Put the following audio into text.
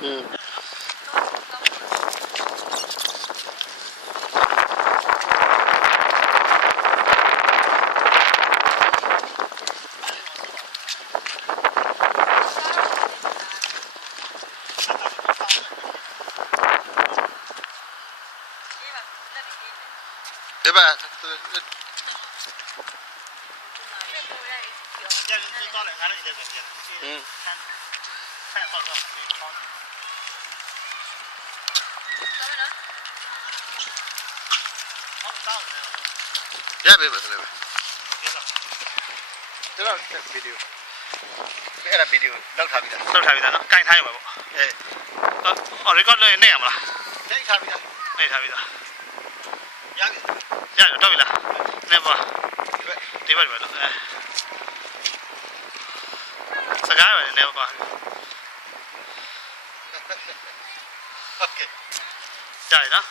对吧？ရပြီပဲဆိုလည်းပဲဒါတော့ဗီဒီယိုအဲ့ဒါဗီဒီယိုလောက်ထားပြီလားလောက်ထားပြီသားနော်ကင်ထားရမှာပေါ့အော် record လုပ်နေရမလားနေထားပြီလားနေထားပြီသားရပြီရတော့ပြီလားနေပါဒီဘက်လို့စကားပဲနေပါโอเคကြာပြီနော်